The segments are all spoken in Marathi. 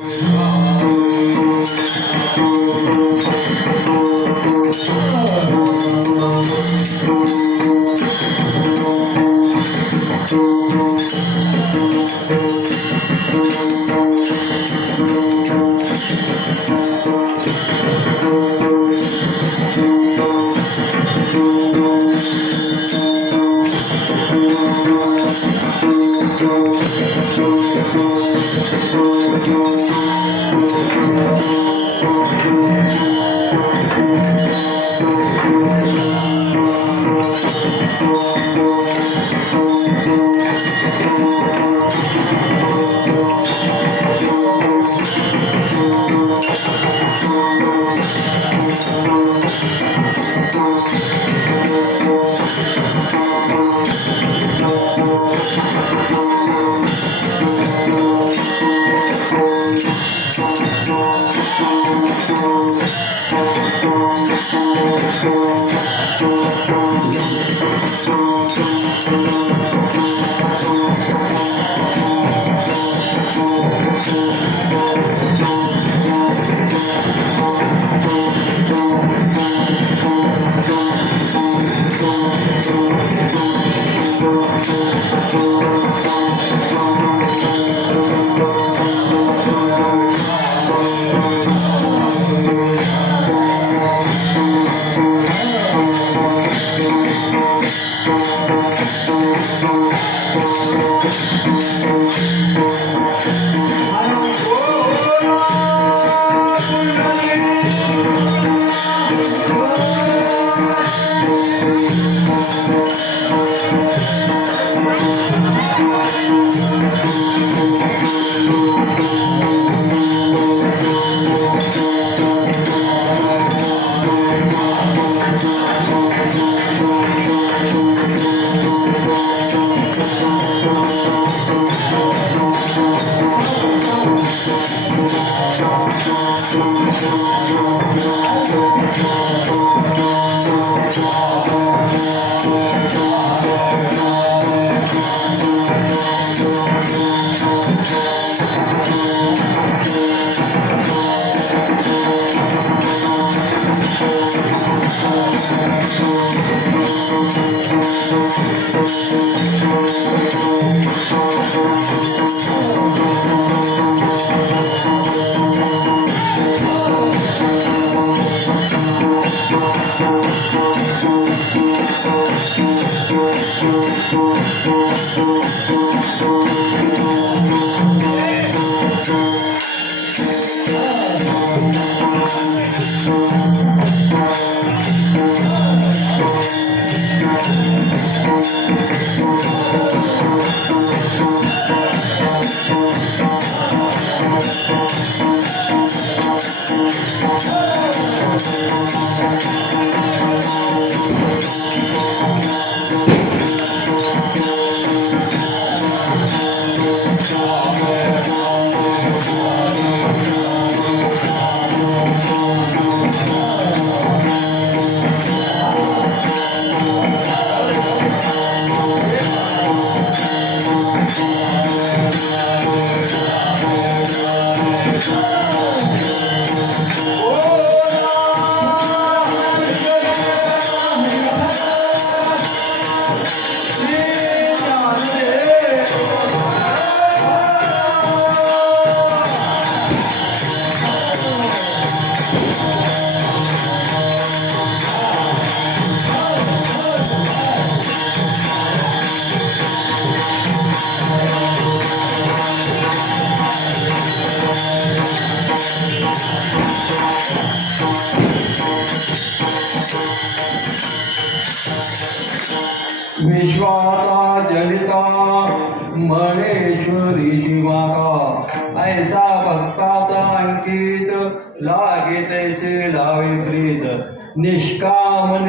Mm-hmm. Thank you.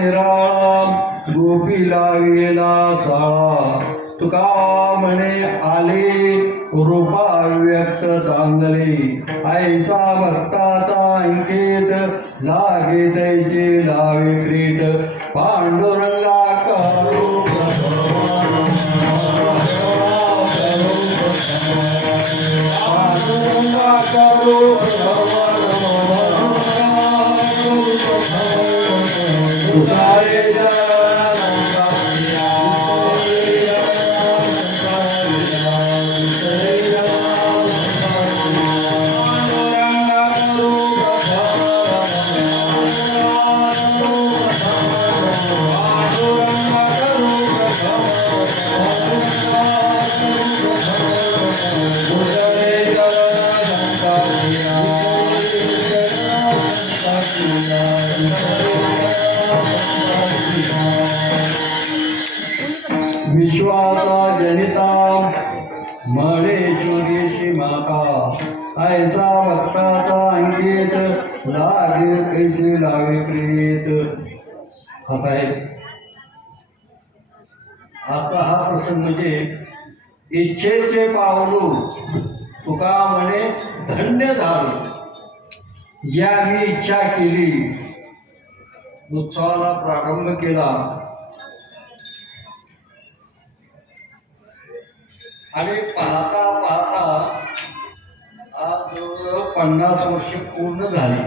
निराळा गोपी लावेला चाळा तुका म्हणे आले रूपा व्यक्त चांगले ऐसा भक्ताचा अंकित लागे तैसे लावे क्रीट पांडुरंगा करू भगवान करू इच्छेचे पावलू तुका म्हणे धन्य झालो. या मी इच्छा केली उत्सवाला प्रारंभ केला. आणि पाहता पाहता आज पन्नास वर्ष पूर्ण झाली.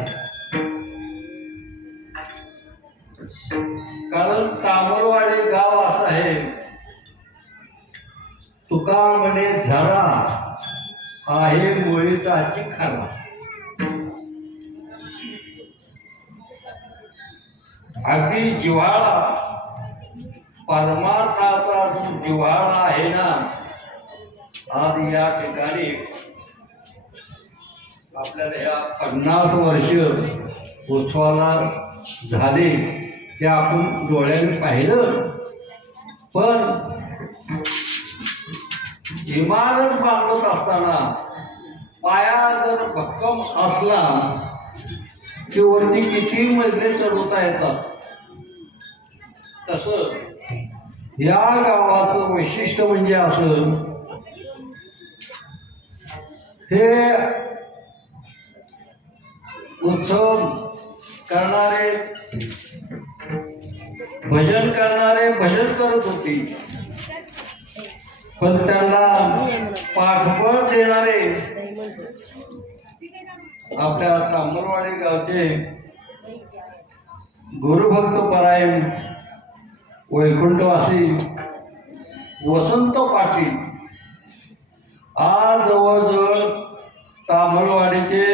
कारण तामरवाडी गाव असं आहे. तुका म्हणे झरा आहे मोहिताची खरा अगदी जिव्हाळा परमार्थाचा जो जिव्हाळा आहे ना आज या ठिकाणी आपल्याला या पन्नास वर्ष उत्सवाला झाले ते आपण डोळ्याने पाहिलं. पण इमारत बांधत असताना पाया जर भक्कम असला की वरती किती मजले चढवता येतात. तसं या गावाचं वैशिष्ट्य म्हणजे असं हे उत्सव करणारे भजन करणारे भजन करत होते. पण त्यांना पाठबळ देणारे आपल्या तांबरवाडी गावचे गुरुभक्त परायण वैकुंठवासी वसंत पाटील. आज जवळजवळ तामलवाडीचे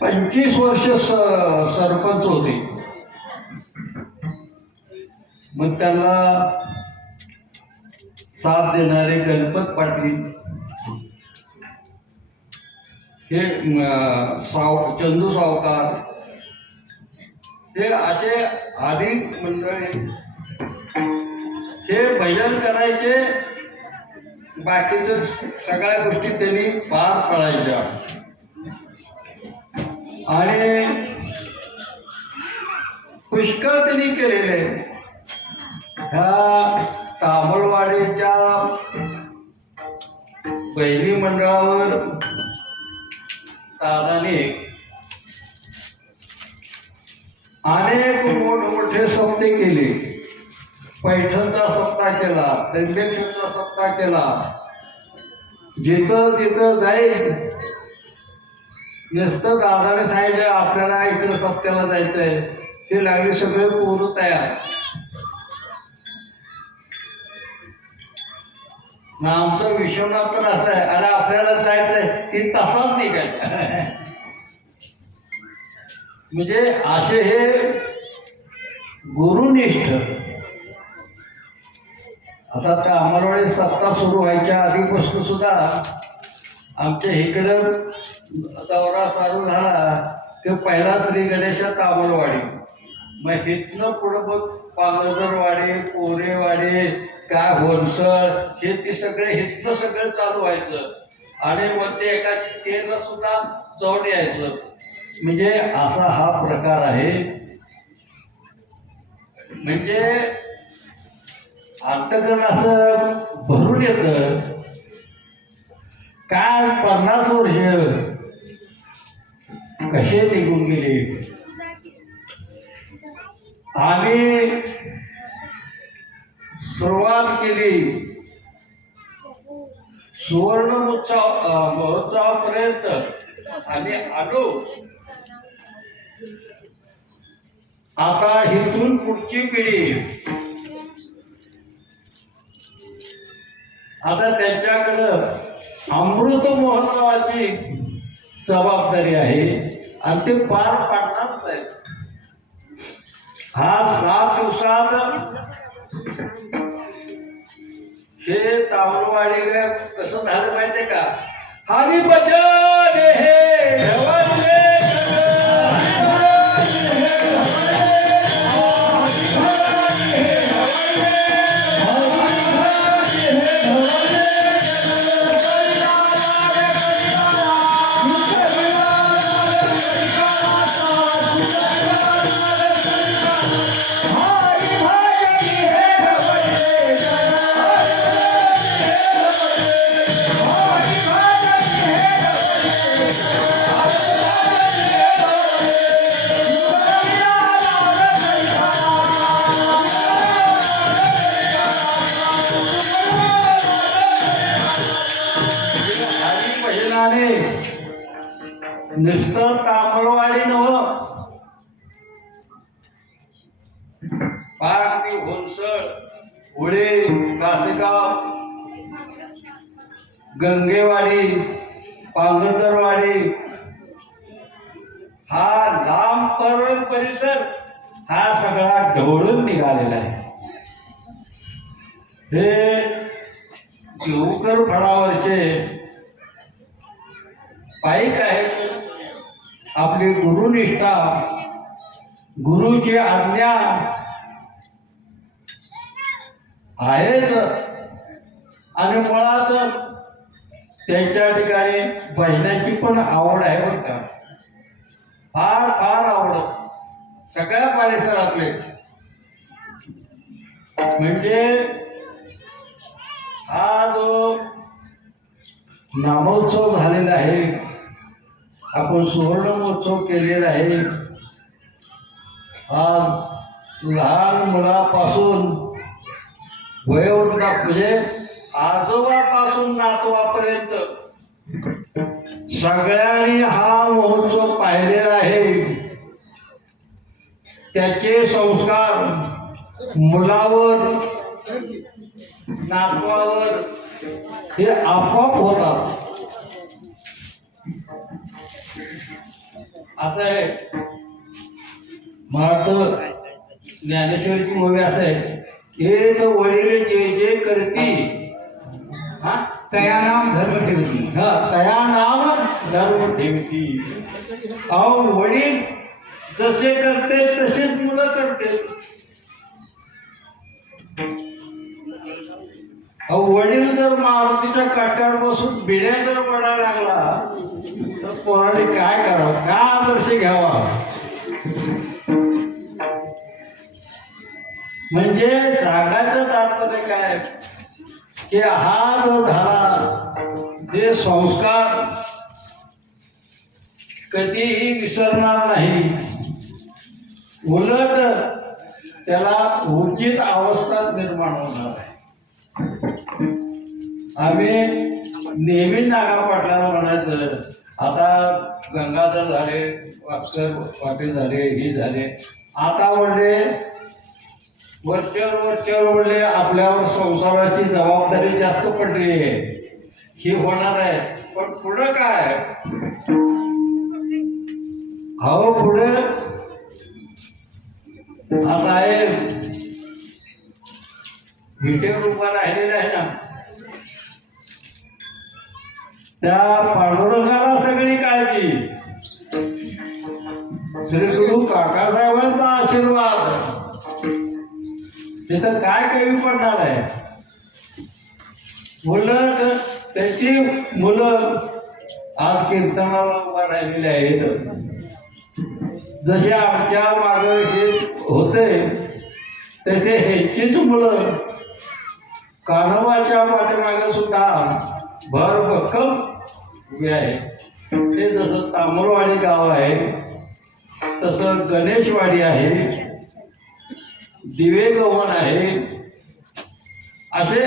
पंचवीस वर्ष स सरपंच होते. मग त्यांना साथ देणारे गणपत पाटील. हे साव चंदू सावकार. हे असे अधिक मंडळी. हे भजन करायचे बाकीच्या सगळ्या गोष्टी त्यांनी पार पडायच्या. आणि पुष्कळ त्यांनी केलेले. ह्या तामलवाडीच्या पहिली मंडळावर दादाने अनेक मोठमोठे सप्ते केले. पैठणचा सप्ता केला त्र्यंबेश्वरचा सप्ता केला. जिथं तिथं जाईल नुसतं दादाने सांगितलं आपल्याला इकडे सप्त्याला जायचंय. ते लागले सगळे पोरं तयार. ना आमचा विश्वनाथ तर असं आहे. अरे आपल्याला जायचंय. ती तसाच निघायचा. म्हणजे असे हे गुरुनिष्ठ. आता त्या अमरवाडी सत्ता सुरू व्हायच्या आधीपासून सुद्धा आमच्या इकडं दौरा चालू झाला. ते पहिला श्री गणेशात अमरवाडी मग इथनं पुढं बघ पांगरवाडी कोरेवाडी काय होनसळ हे ते सगळे इथनं सगळं चालू व्हायचं. आणि मग ते एकाची तेल सुद्धा जाऊन यायचं. म्हणजे असा हा प्रकार आहे. म्हणजे अंतकरण असं भरून येतं. काय पन्नास वर्ष कसे निघून गेले? आम्ही सुरुवात केली. सुवर्ण महोत्सव महोत्सवापर्यंत आम्ही आलो. आता हिथून पुढची पिढी. आता त्यांच्याकडं अमृत महोत्सवाची जबाबदारी आहे आणि ते पार पाडणारच आहे हा सात दिवसात हे तामरवाडी कसं झालं माहितीये का? हरिभजन हे! नाही नव. पारती होनसळ पुढे कासेगाव गंगेवाडी पांगरवाडी हा लांब पर्वत परिसर हा सगळा ढवळून निघालेला आहे. हे देवकर फळावरचे पाईक आहेत. आपली गुरुनिष्ठा गुरुची आज्ञा आहेच. आणि मुळात त्यांच्या ठिकाणी भजनाची पण आवड आहे बरं का. फार फार आवड. सगळ्या परिसरातले. म्हणजे हा जो नामोत्सव झालेला आहे आपण सुवर्ण महोत्सव केलेला आहे. आज लहान मुलापासून वयोवृद्धा म्हणजे आजोबापासून नातवापर्यंत सगळ्यांनी हा महोत्सव पाहिलेला आहे. त्याचे संस्कार मुलावर नातवावर हे आपोआप होतात. असं आहे. महाराष्ट्र ज्ञानेश्वरीची मूवी असं आहे. हे तो वडील जे जे करती हा तया नाम धर्म ठेवती हा तया नाम धर्म ठेवती अहो वडील जसे करते तसेच मुलं करते. अहो वडील जर मारुतीच्या काट्यावर बसून बिड्या जर पडायला लागला पोराने काय करावं? काय आदर्श घ्यावा? म्हणजे सांगायचं तात्पर्य काय? की हा जो झाला ते संस्कार कधीही विसरणार नाही. उलट त्याला उचित अवस्था निर्माण होणार आहे. आम्ही नेहमी नागा पाटलाला म्हणायचं आता गंगाधर झाले अक्षर पाटील झाले ही झाले. आता म्हणजे वरच्यावर वरच्यावर म्हणजे आपल्यावर संसाराची जबाबदारी जास्त पडली आहे. ही होणार आहे. पण पुढं काय? अहो पुढे आता आहे विटेवर उभा राहिलेला आहे ना. त्या पांडुरंगाला सगळी काळजी. श्री गुरु काकासाहेबांचा आशीर्वाद. तिथं काय कमी पडणार आहे? उलट त्याची मुलं आज कीर्तनाला उभा राहिलेली आहेत. जसे आमच्या माग हे होते तसे ह्याचीच मुलं कानवाच्या पाठीमागे सुद्धा भर भक्कम उभी आहे. ते जसं तामरवाडी गाव आहे तसं गणेशवाडी आहे दिवे गव्हाण आहे. असे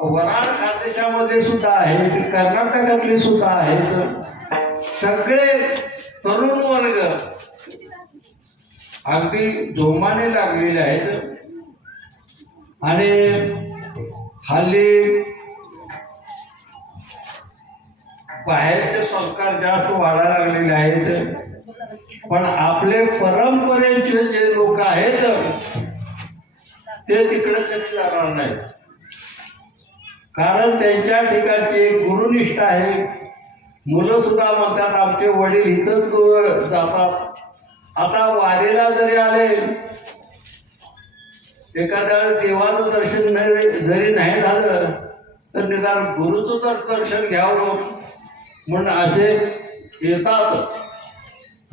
वराड खानदेशामध्ये सुद्धा आहेत कर्नाटकातले सुद्धा आहेत. सगळे तरुण वर्ग अगदी जोमाने लागलेले आहेत. आणि हल्ली बाहेरचे संस्कार जास्त वाढायला लागलेले आहेत. पण आपले परंपरेचे जे लोक आहेत ते तिकडे कधी जाणार नाहीत. कारण त्यांच्या ठिकाणची एक गुरुनिष्ठ आहे. मुलं सुद्धा म्हणतात आमचे वडील इथंच जातात. आता वारीला जरी आले एखाद्या वेळेस देवाचं दर्शन नाही जरी नाही झालं तर निदान गुरुचं तर दर्शन घ्यावं. म्हणून असे येतात.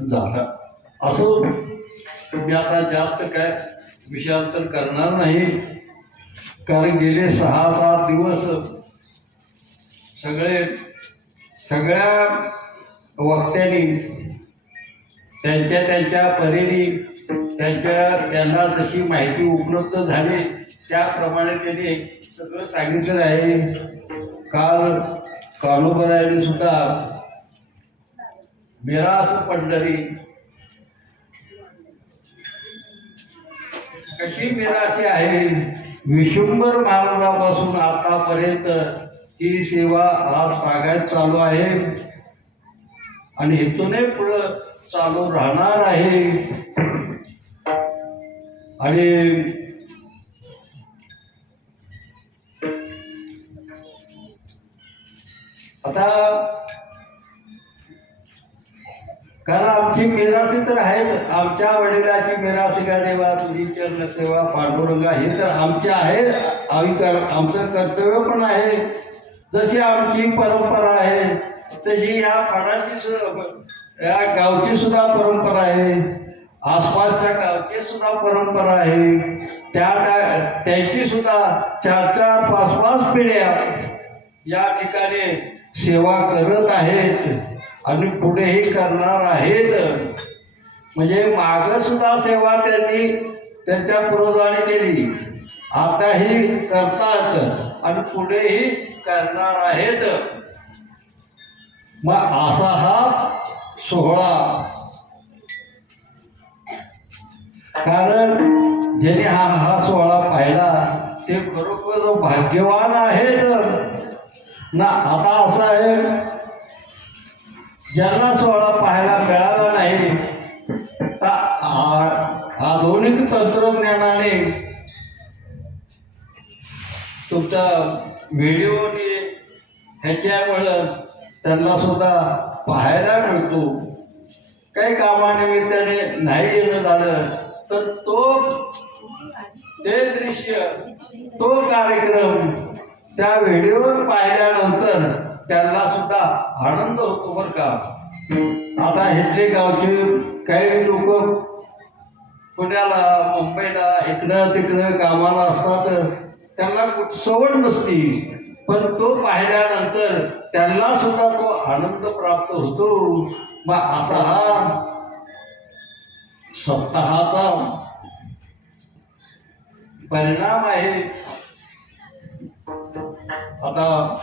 जातात. असो मी आता जास्त काय विषयांतर करणार नाही. कारण गेले सहा सात दिवस सगळे सगळ्या वक्त्यांनी त्यांच्या त्यांच्या परीने त्यांच्या त्यांना जशी माहिती उपलब्ध झाली त्याप्रमाणे त्यांनी सगळं सांगितलं आहे. काल कानोबरायांनी सुद्धा मिरास पंढरी कशी मिराशी आहे? विशुंभर महाराजापासून आतापर्यंत ही सेवा आज तागायत चालू आहे. आणि हेतूने पुढं चालू राहणार आहे. आणि आता कारण आमची मिरासी तर आहेच. आमच्या वडिलाची मिरासी का देवा तुझी चरण सेवा पांडुरंगा हे तर आमचे आहे. आम्ही आमचं कर्तव्य पण आहे. जशी आमची परंपरा आहे तशी या फळाची या गावची सुद्धा परंपरा आहे. आसपासच्या गावची सुद्धा परंपरा आहे. त्या त्या- त्यांची सुद्धा चार चार पाच पाच पिढ्या या ठिकाणी सेवा करत आहेत आणि पुढेही करणार आहेत. म्हणजे माग सुद्धा सेवा त्यांनी त्यांच्या पूर्वजाने केली. आताही करतात आणि पुढेही करणार आहेत. मग असा हा सोहळा. कारण ज्याने हा हा सोहळा पाहिला ते खरोखर भाग्यवान आहेत. ना आता असं आहे ज्यांना सोहळा पाहायला मिळाला नाही तर आधुनिक तंत्रज्ञानाने तुमच्या व्हिडिओने ह्याच्यामुळं त्यांना सुद्धा पाहायला मिळतो. काही कामानिमित्ताने नाही येणं झालं तर तो ते दृश्य तो कार्यक्रम त्या व्हिडिओवर पाहिल्यानंतर त्यांना सुद्धा आनंद होतो बरं का. आता हे गावचे काही लोक पुण्याला मुंबईला इकडं तिकडं कामाला असतात. त्यांना सवड नसती. पण तो पाहिल्यानंतर त्यांना सुद्धा तो आनंद प्राप्त होतो. मग असा हा सप्ताहाचा परिणाम आहे. Hallelujah.